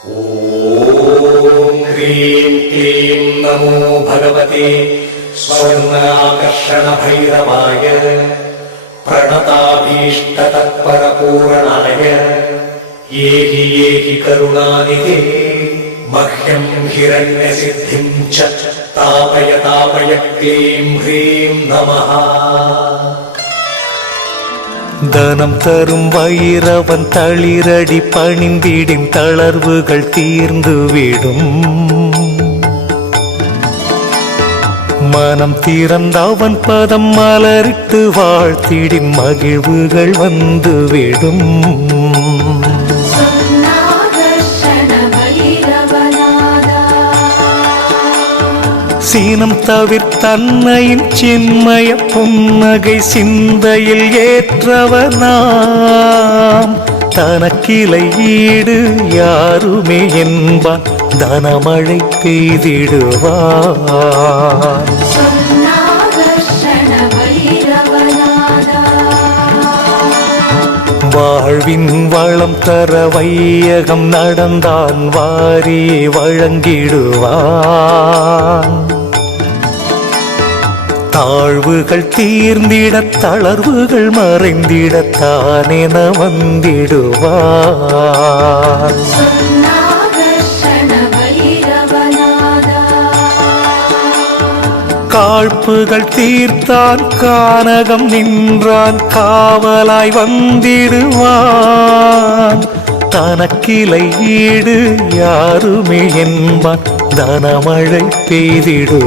ॐ ह्रीं क्लीं नमो भगवते स्वर्णाकर्षणभैरवाय प्रणताभीष्टतत्परपूरणाय येहि करुणानिधे मह्यं हिरण्यसिद्धिं च तापय क्लीं ह्रीं नमः। தனம் தரும் வைரவன் தளிரடி பணிந்திடும் தளர்வுகள் தீர்ந்துவிடும். மனம் திறந்தவன் பதம் மலரிட்டு வாழ்த்திடும் மகிழ்வுகள் வந்துவிடும். சீனம் தவிர்த்தன்னையின் சின்மய புன்னகை சிந்தையில் ஏற்றவனாம். தனக்கிளை ஈடு யாருமே என்பான் தனமழை பெய்திடுவான். வாழ்வின் வளம் தர வையகம் நடந்தான் வாரியை வழங்கிடுவான். தாழ்வுகள் தீர்ந்திட தளர்வுகள் மறைந்திடத்தானென வந்திடுவான். காழ்ப்புகள் தீர்த்தான் கானகம் நின்றான் காவலாய் வந்திடுவான். தனக்கிளை ஈடு யாருமே என்பான் தனமழை பெய்திடுவான்.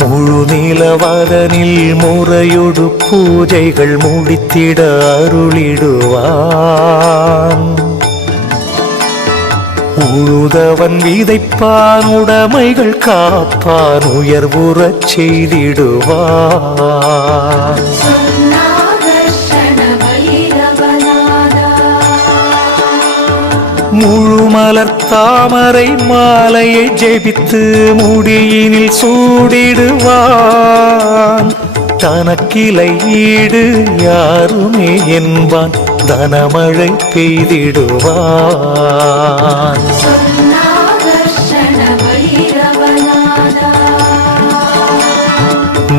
முழு நிலவதனில் முறையொடு பூஜைகள் முடித்திட அருளிடுவான். உழுதவன் விதைப்பான் உடைமைகள் காப்பான் உயர்வுறச் செய்திடுவான். முழுமலர் தாமரை மாலையை ஜெபித்து முடியினில் சூடிடுவான். தனக்கிளை ஈடு யாருமே என்பான் தனமழை பெய்திடுவான்.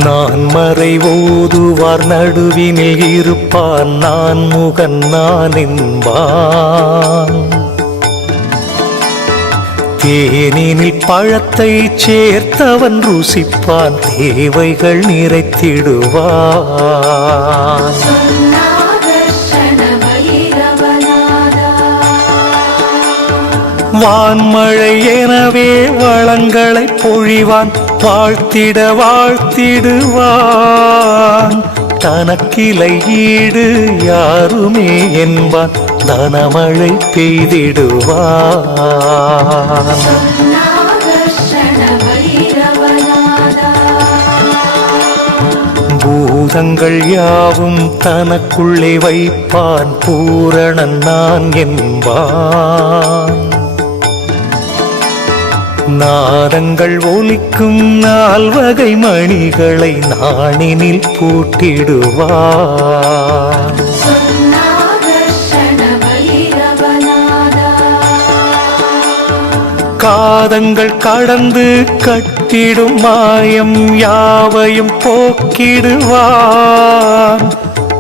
நான் மறை ஓதுவார் நடுவினில் இருப்பான் நான் முகன் நான் என்பான். தேனினில் பழத்தை சேர்த்தவன் ருசிப்பான் தேவைகள் நிறைத்திடுவான். வான்மழை எனவே வளங்களை பொழிவான் வாழ்த்திட வாழ்த்திடுவான். தனக்கிளை ஈடு யாருமே என்பான் தனமழை பெய்திடுவான். பூதங்கள் யாவும் தனக்குள்ளே வைப்பான் பூரணன் நான் என்பான். நாதங்கள் ஒலிக்கும் நால்வகை மணிகளை நாணினில் பூட்டிடுவான். காதங்கள் கடந்து கட்டிடும் மாயம் யாவையும் போக்கிடுவான்.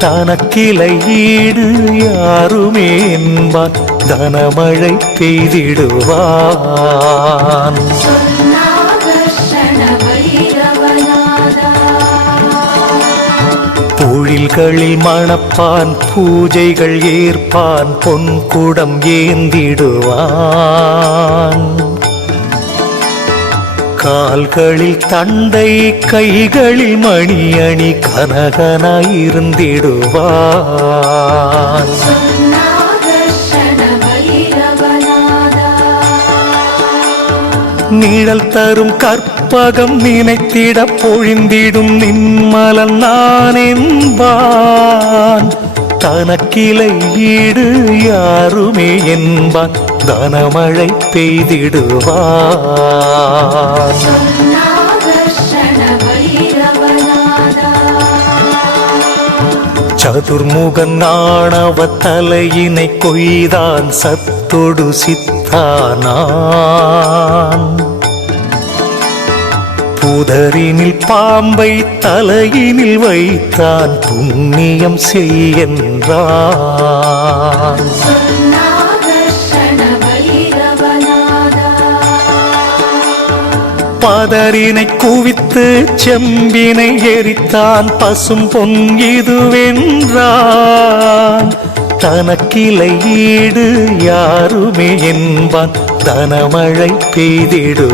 தனக்கிளை ஈடு யாருமே என்பான் தனமழை பெய்திடுவான். பொழில்களில் மணப்பான் பூஜைகள் ஏற்பான் பொன்குடம் ஏந்திடுவான். கால்களில் தண்டை கைகளில் மணி அணி கனகனாயிருந்திடுவான். நிழல் தரும் கற்பகம் நினைத்திட பொழிந்திடும் நின்மலன் நான் என்பான். தனக்கிளை ஈடு யாருமே என்பான் தனமழை பெய்திடுவான். சதுர்முகன் ஆணவ தலையினை கொய்தான் சத்தொடு சித்தானான். புதரினில் பாம்பை தலையினில் வைத்தான் புண்ணியம் செய்கின்றான். பதரினை குவித்து செம்பினை எரித்தான் பசும் பொன் இதுவென்றான். தனக்கிளை ஈடு யாருமே என்பான் தனமழை பெய்திடுவான்.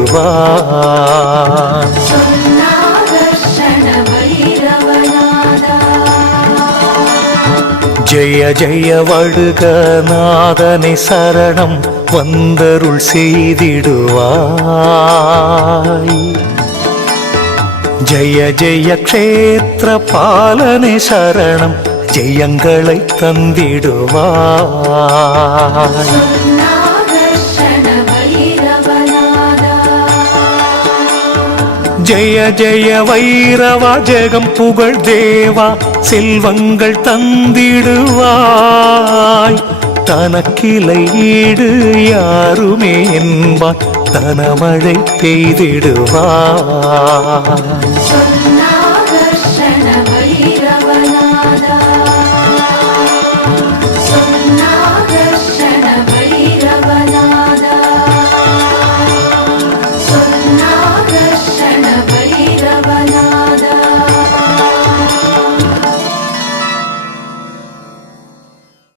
ஜெய ஜெய வடுகநாதனை சரணம் வந்தருள் செய்திடுவாய். ஜெய ஜெய க்ஷேத்திர பாலனை சரணம் ஜெயங்களை தந்திடுவாய். ஜெய ஜெய வைரவா ஜெகம் புகழ் தேவா செல்வங்கள் தந்திடுவாய். தனக்கிளை ஈடு யாருமே என்பான் தனமழை பெய்திடுவாய்.